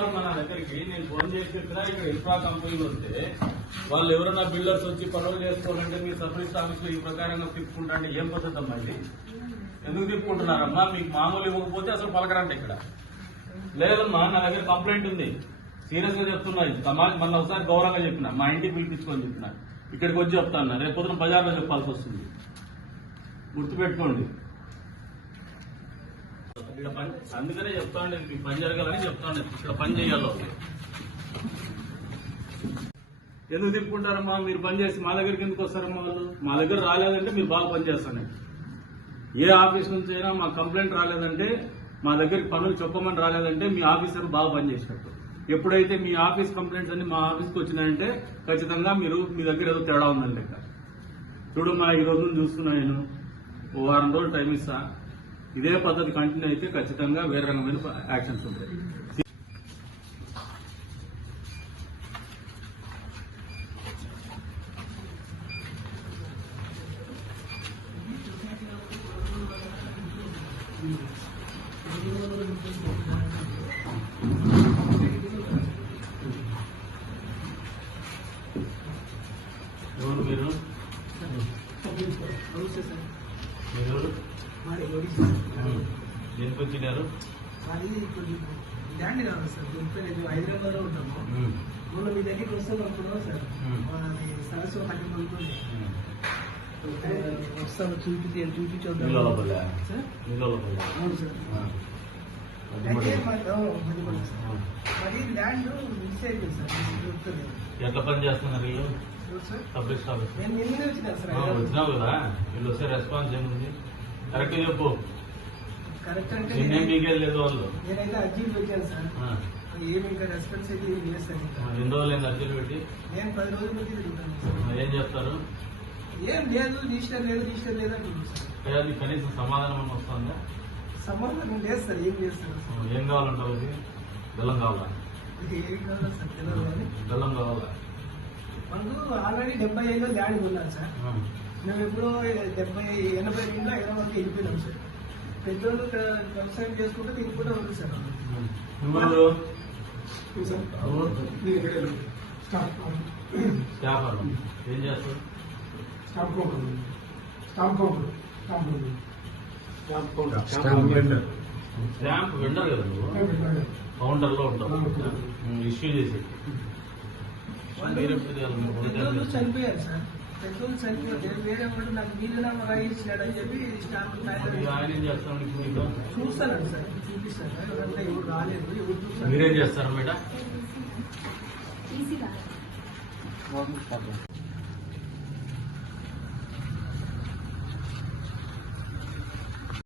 వస్తున్నారు మన దగ్గరికి. నేను ఫోన్ చేసి చెప్పినా ఇక్కడ ఇన్ఫ్రా కంపెనీలు ఉంటే వాళ్ళు ఎవరైనా బిల్డర్స్ వచ్చి పనులు చేసుకోవాలంటే మీ సర్వీస్ ఆఫీస్ ఈ ప్రకారంగా తిప్పుకుంటా అంటే ఏం పద్ధతి అమ్మా ఇది? ఎందుకు తిప్పుకుంటున్నారమ్మా? మీకు మామూలు ఇవ్వకపోతే అసలు పలకరండి ఇక్కడ. లేదమ్మా నా దగ్గర కంప్లైంట్ ఉంది. సీరియస్గా చెప్తున్నా ఇది. సమాజ్ ఒకసారి గౌరవంగా చెప్పిన. మా ఇంటికి పిలిపించుకొని చెప్పిన. ఇక్కడికి వచ్చి చెప్తాను రేపు పొద్దున బజార్లో చెప్పాల్సి వస్తుంది. గుర్తుపెట్టుకోండి. ఇక్కడ పని అందుకనే చెప్తా ఉండేది మీకు పని జరగాలని చెప్తా ఉండేది ఇక్కడ పని చేయాలో ఎందుకు తిప్పుకుంటారమ్మా? మీరు పని చేసి మా దగ్గరికి ఎందుకు వస్తారమ్మా వాళ్ళు? మా దగ్గర రాలేదంటే మీరు బాగా పని చేస్తాను ఏ ఆఫీస్ నుంచి అయినా మా కంప్లైంట్ రాలేదంటే మా దగ్గరికి పనులు చెప్పమని రాలేదంటే మీ ఆఫీసర్ బాగా పనిచేసినట్టు ఎప్పుడైతే మీ ఆఫీస్ కంప్లైంట్స్ అన్ని మా ఆఫీస్కి వచ్చినాయంటే ఖచ్చితంగా మీరు మీ దగ్గర ఏదో తేడా ఉందని లెక్క చూడమ్మా ఈ రోజు చూస్తున్నా నేను. వారం రోజులు టైం ఇస్తా. ఇదే పద్ధతి కంటిన్యూ అయితే ఖచ్చితంగా వేరే రకమైన యాక్షన్స్ ఉంటాయి. ఎవరు మీరు నమస్తే సార్ మీరు ఎవరు? మాది ఒడిశా దేనికి వచ్చినారు ఇప్పుడు ల్యాండ్ కావాలి సార్ ఉంటాము. మొన్న మీ దగ్గరికి వస్తున్నప్పుడు సార్ Hmm. మాది సరస్సు అనుకోండి Hmm. వస్తాము చూపించి సార్? అవును సార్. అది సార్ సార్ ఎట్లా పని చేస్తున్నారు వీళ్ళు? సార్? ఆఫీస్ సార్ వచ్చినావు కదా. వీళ్ళు వస్తే రెస్పాన్స్ ఏముంది? కరెక్ట్ చెప్పు. కరెక్ట్ అంటే నేనైతే అర్జీ పెట్టాను సార్. ఏమి ఇంకా రెస్పాన్స్ అయితే ఏం ఇంకా. ఎన్ని రోజులు అయింది అర్జీలు పెట్టి? నేను పది రోజుల నుంచి తిరుగుతాను ఏం చెప్తారు ఏం లేదు రిజిస్టర్ లేదు రిజిస్టర్ లేదు నీకు కనీసం సమాధానం ఏమన్నా వస్తుందా? సమాధానం లేదు సార్ ఏం చేస్తారు ఏం కావాలంటావు ఇది? బెల్లం కావాలా? ఏమి కావాలి సార్ బెల్లం కావాలా? మనకు ఆల్రెడీ డెబ్బై ఐదులో ల్యాండ్ కొన్నాను సార్. మేము ఎప్పుడో డెబ్బై ఎనభై రెండులో హైదరాబాద్కి వెళ్ళిపోయినాం సార్. పెద్దోళ్ళు వ్యవసాయం చేసుకుంటే తిరుగుకుంటూ ఉంది సార్. స్టాప్ ఏం చేస్తావు stop counter stop counter stop counter stamp vendor. కదా నువ్వు? కౌంటర్లో ఉంటావు. ఇష్యూ చేసి కూడా. చనిపోయారు సార్. పెద్దోళ్ళు చనిపోయారు నేను వేరే వాడు నాకు చెప్పి స్టాంప్ మరి ఆయన ఏం చేస్తాడు ఇప్పుడు నీకు? చూస్తానండి సార్ చూపిస్తాను. ఎవరంటే ఎవరు రాలేదు ఎవరు చూస్తారు? మీరేం చేస్తారు మేడం?